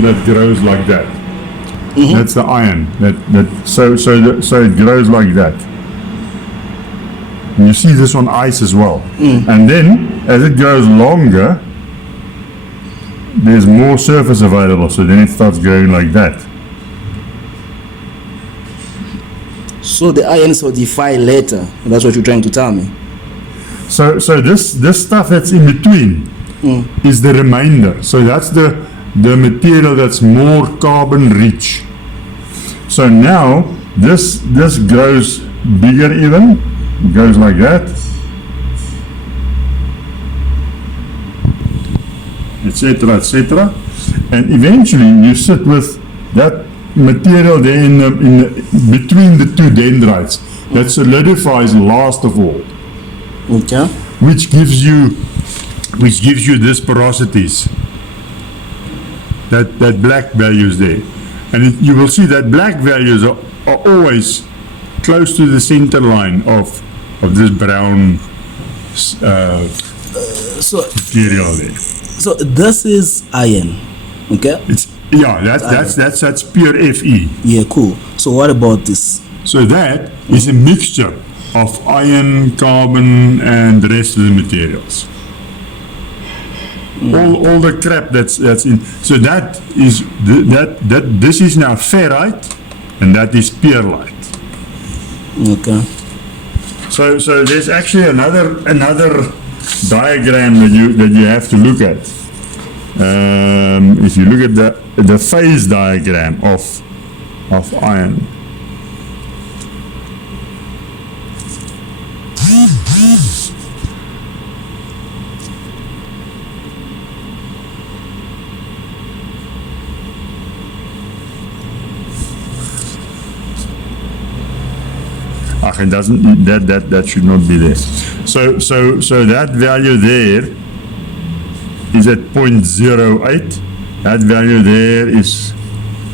that grows like that. That's the iron. So it grows like that. And you see this on ice as well. And then as it grows longer, there's more surface available. So then it starts growing like that. So the iron solidify later. That's what you're trying to tell me. So this stuff that's in between is the remainder. So that's the material that's more carbon rich. So now this grows bigger even. It goes like that, etc., etc. And eventually you sit with that material there in between the two dendrites that solidifies last of all. Okay. Which gives you this porosities. That black values there, and you will see that black values are always close to the center line of this brown material there. So this is iron, okay? That's pure Fe. Yeah, cool. So what about this? So that is a mixture of iron, carbon, and the rest of the materials. All the crap that's in. So that is this is now ferrite, and that is perlite. Okay. So there's actually another diagram that you have to look at. If you look at the phase diagram of iron. It doesn't, that should not be there. So that value there is at 0.08. That value there is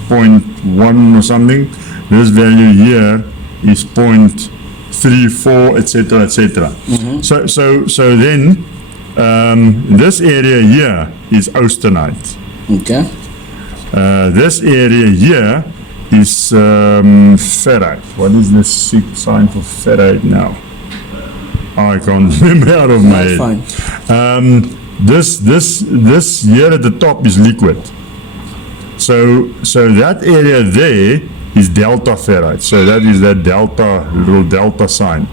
0.1 or something. This value here is 0.34, etc., etc. So then this area here is austenite. Okay. This area here is ferrite. What is the sign for ferrite now? I can't remember out of my head. Fine. This here at the top is liquid. So that area there is delta ferrite. So that is that little delta sign.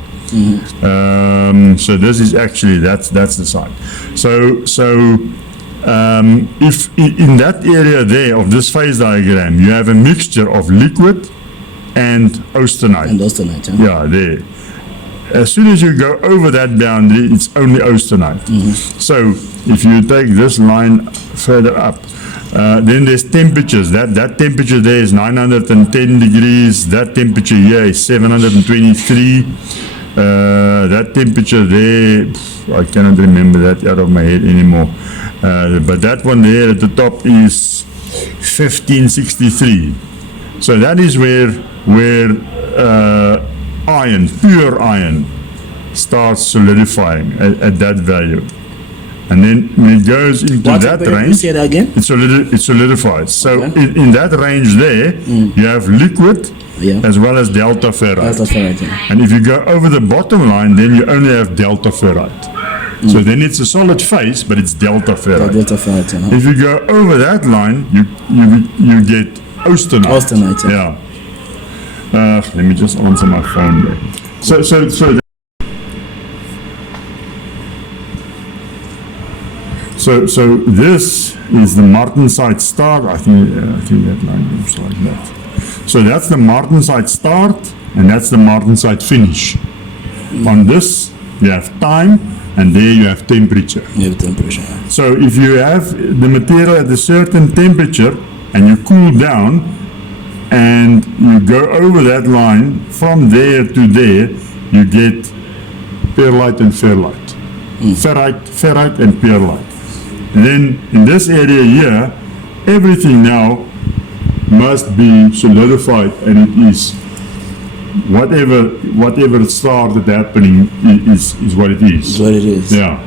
So this is actually that's the sign. So if in that area there of this phase diagram you have a mixture of liquid and austenite. Yeah, there. As soon as you go over that boundary, it's only austenite. So if you take this line further up, then there's temperatures. That temperature there is 910 degrees. That temperature here is 723. That temperature there, I cannot remember that out of my head anymore. But that one there at the top is 1563. So that is where iron, pure iron, starts solidifying at that value. And then when it goes into that range, say that again? it solidifies. So in that range there, you have liquid as well as delta ferrite. And if you go over the bottom line, then you only have delta ferrite. So then it's a solid phase, but it's delta ferrite. If you go over that line, you get austenite. Yeah. Let me just answer my phone there. So this is the Martensite start. I think that line looks like that. So that's the Martensite start, and that's the Martensite finish. On this, you have time, and there you have temperature. So if you have the material at a certain temperature, and you cool down, and you go over that line, from there to there, you get perlite and ferrite. Ferrite and perlite. And then in this area here, everything now must be solidified, and it is whatever started happening is what it is. What it is. Yeah.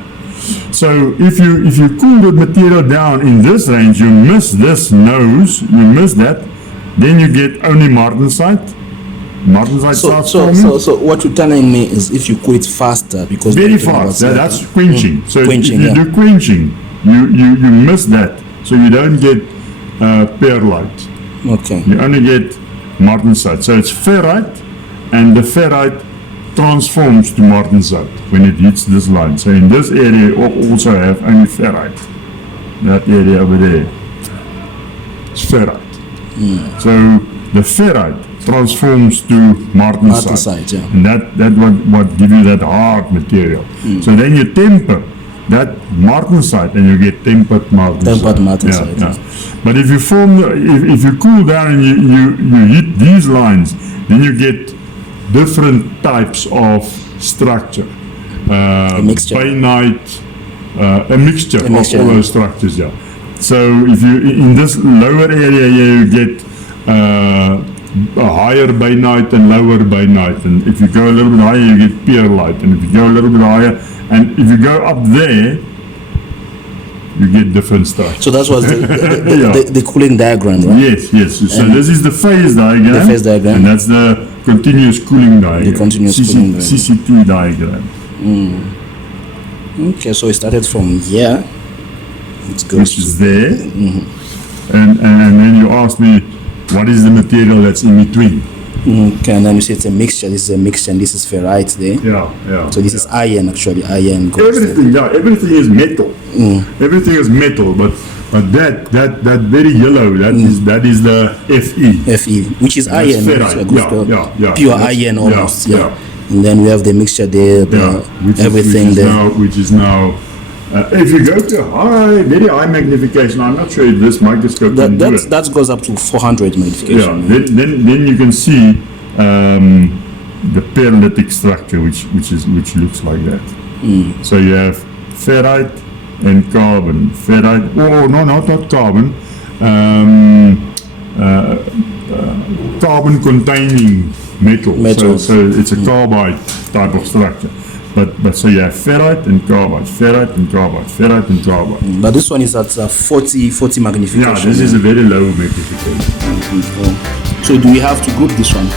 So if you cool the material down in this range, you miss this nose, you miss that, then you get only Martensite. Martensite starts forming. So what you're telling me is if you cool it faster, because Very fast. That's quenching. So Quenching, if you yeah. do quenching, you miss that. So you don't get perlite. Okay. You only get Martensite. So it's ferrite, and the ferrite transforms to Martensite when it hits this line. So in this area, you also have only ferrite. That area over there, it's ferrite. So the ferrite transforms to Martensite. Martensite, yeah. And that what give you that hard material. So then you temper that Martensite and you get tempered Martensite. Tempered Martensite, Yeah. But if you if you cool down and you hit these lines, then you get different types of structure. A mixture. Bainite, a mixture of mixture, all yeah. those structures, yeah. So if you in this lower area here, you get a higher bainite and lower bainite, and if you go a little bit higher, you get perlite, and if you go a little bit higher, and if you go up there, you get different structure. So that was Yeah. the cooling diagram, right? Yes. So this is the phase diagram. The phase diagram. And that's the continuous cooling diagram. The continuous cooling diagram. CCT diagram. Okay, so it started from here. It goes Which is there. And then you asked me, what is the material that's in between? Okay, and then you say it's a mixture. This is a mixture, and this is ferrite there. Yeah. So this is iron, actually. Iron goes there. Everything is metal. Everything is metal, but that very yellow, that is the Fe. Fe, which is That's iron. ferrite. Which is Yeah. pure That's- iron almost. yeah, Yeah. yeah. And then we have the mixture there, everything there. Which is now, if you go to very high magnification, I'm not sure if this microscope can do it. That goes up to 400 Yeah, magnification. then you can see the perlitic structure, which looks like that. So you have ferrite and carbon. Ferrite, no, not carbon. Carbon-containing metal. Metals. So it's a carbide type of structure. But so you have ferrite and carbide, ferrite and carbide, ferrite and carbide. But this one is at 40 magnification. Yeah, this is a very low magnification. So do we have to group this one?